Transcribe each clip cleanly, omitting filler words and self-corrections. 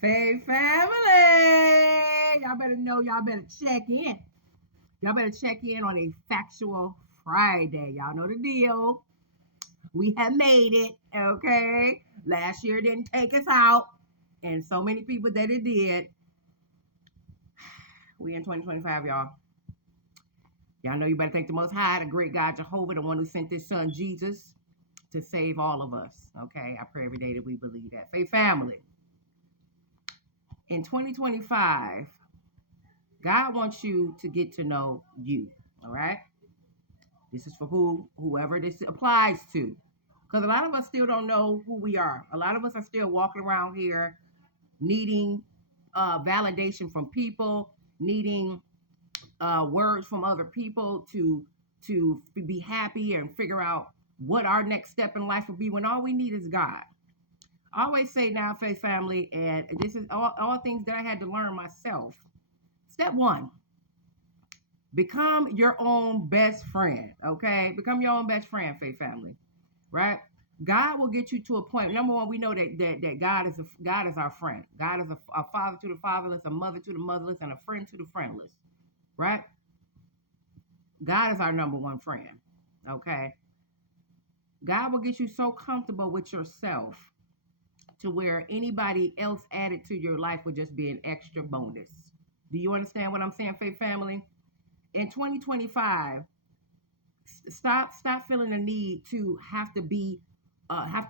Faith family, y'all better know, y'all better check in. Y'all better check in on a factual Friday. Y'all know the deal. We have made it, okay? Last year didn't take us out, and so many people that it did. We in 2025, y'all. Y'all know you better thank the Most High, the great God Jehovah, the one who sent his son Jesus to save all of us, okay? I pray every day that we believe that. Faith family. In 2025, God wants you to get to know you, all right? This is for whoever this applies to. Because a lot of us still don't know who we are. A lot of us are still walking around here needing validation from people, needing words from other people to be happy and figure out what our next step in life will be when all we need is God. I always say now, Faith family, and this is all things that I had to learn myself. Step one, become your own best friend, okay? Become your own best friend, Faith family, right? God will get you to a point. Number one, we know that God is our friend. God is a father to the fatherless, a mother to the motherless, and a friend to the friendless, right? God is our number one friend, okay? God will get you so comfortable with yourself to where anybody else added to your life would just be an extra bonus. Do you understand what I'm saying, Faith family? In 2025, stop feeling the need to have to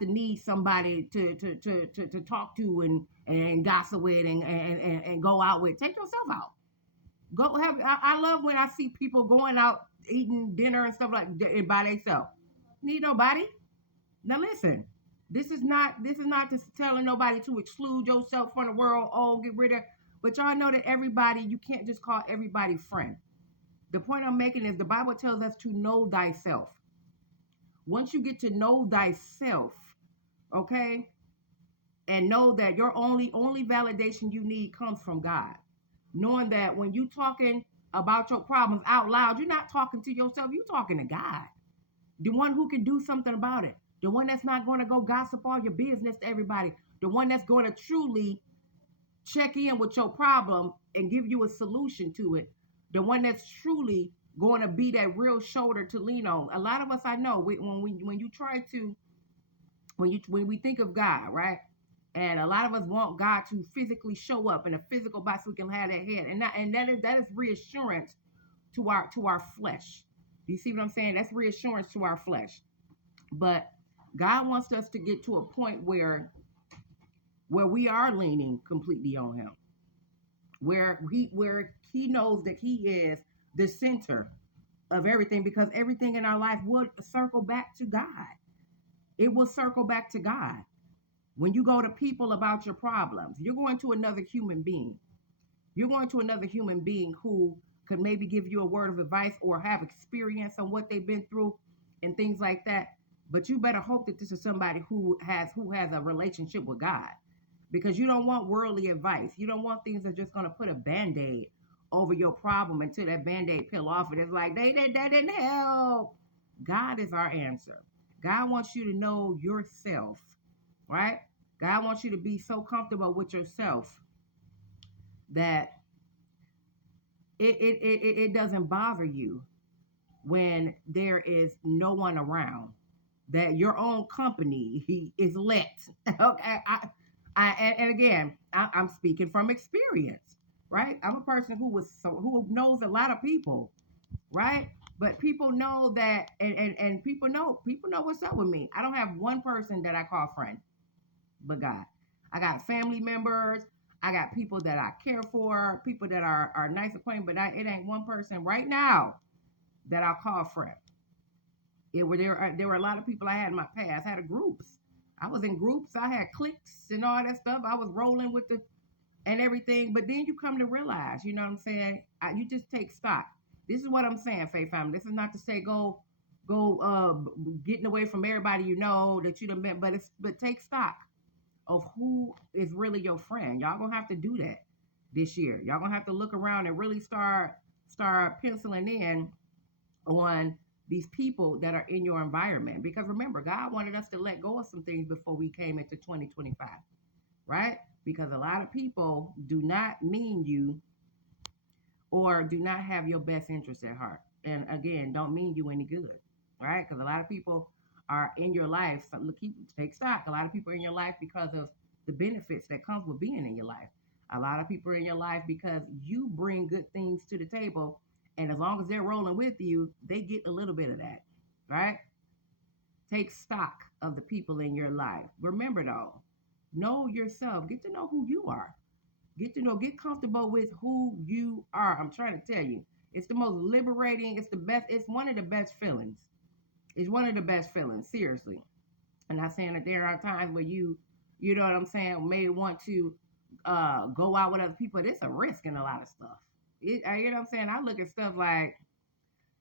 need somebody to talk to and gossip with and go out with. Take yourself out. Go have. I love when I see people going out eating dinner and stuff like that by themselves. Need nobody. Now listen. This is not just telling nobody to exclude yourself from the world. Oh, get rid of. But y'all know that everybody, you can't just call everybody friend. The point I'm making is the Bible tells us to know thyself. Once you get to know thyself, okay, and know that your only validation you need comes from God. Knowing that when you talking about your problems out loud, you're not talking to yourself, you're talking to God. The one who can do something about it. The one that's not going to go gossip all your business to everybody. The one that's going to truly check in with your problem and give you a solution to it. The one that's truly going to be that real shoulder to lean on. A lot of us, I know, when you try to, when we think of God, right? And a lot of us want God to physically show up in a physical body so we can have that head, and that is reassurance to our flesh. Do you see what I'm saying? That's reassurance to our flesh. But God wants us to get to a point where we are leaning completely on Him, where He knows that He is the center of everything, because everything in our life would circle back to God. It will circle back to God. When you go to people about your problems, you're going to another human being. You're going to another human being who could maybe give you a word of advice or have experience on what they've been through and things like that. But you better hope that this is somebody who has a relationship with God, because you don't want worldly advice. You don't want things that are just going to put a Band-Aid over your problem until that Band-Aid peel off. And it's like, that didn't help. God is our answer. God wants you to know yourself, right? God wants you to be so comfortable with yourself that it doesn't bother you when there is no one around, that your own company is lit. Okay. And again, I'm speaking from experience, right? I'm a person who knows a lot of people, right? But people know that, and people know what's up with me. I don't have one person that I call friend but God. I got family members. I got people that I care for, people that are nice acquaintance, but it ain't one person right now that I'll call friend. There were a lot of people I had in my past. I had groups. I was in groups. I had cliques and all that stuff. I was rolling with the and everything. But then you come to realize, you know what I'm saying? You just take stock. This is what I'm saying, Faith Family. This is not to say go getting away from everybody you know that you done met, but take stock of who is really your friend. Y'all gonna have to do that this year. Y'all gonna have to look around and really start penciling in on these people that are in your environment. Because remember, God wanted us to let go of some things before we came into 2025, right? because a lot of people do not mean you or do not have your best interest at heart. And again, don't mean you any good, right? Because a lot of people are in your life. Take stock. A lot of people are in your life because of the benefits that comes with being in your life. A lot of people are in your life because you bring good things to the table, and as long as they're rolling with you, they get a little bit of that, right? Take stock of the people in your life. Remember though, know yourself. Get to know who you are. Get comfortable with who you are. I'm trying to tell you, it's the most liberating. It's the best. It's one of the best feelings. It's one of the best feelings. Seriously. I'm not saying that there are times where you know what I'm saying, may want to go out with other people. It's a risk in a lot of stuff. You know what I'm saying? I look at stuff like,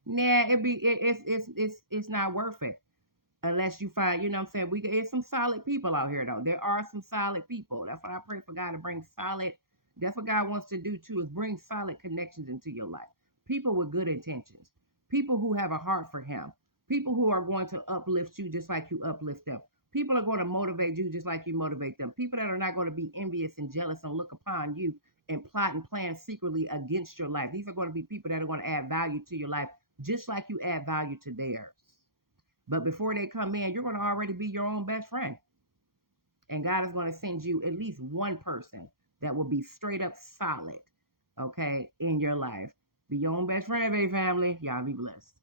nah, it's not worth it unless you find, you know what I'm saying, it's some solid people out here though. There are some solid people. That's why I pray for God to bring solid. That's what God wants to do too, is bring solid connections into your life. People with good intentions. People who have a heart for him. People who are going to uplift you just like you uplift them. People are going to motivate you just like you motivate them. People that are not going to be envious and jealous and look upon you and plot and plan secretly against your life. These are going to be people that are going to add value to your life just like you add value to theirs. But before they come in, you're going to already be your own best friend. And God is going to send you at least one person that will be straight up solid, okay, in your life. Be your own best friend, baby family. Y'all be blessed.